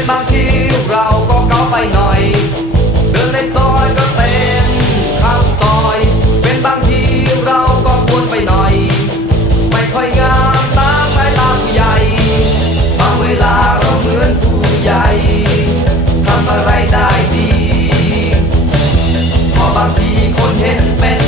เป็นบางทีเราก็เก้าไปหน่อย เดินในซอยก็เต้นข้ามซอย เป็นบางทีเราก็ควรไปหน่อย ไม่ค่อยงามตามสายตาผู้ใหญ่ บางเวลาเราเหมือนผู้ใหญ่ทำอะไรได้ดี พอบางทีคนเห็นเป็น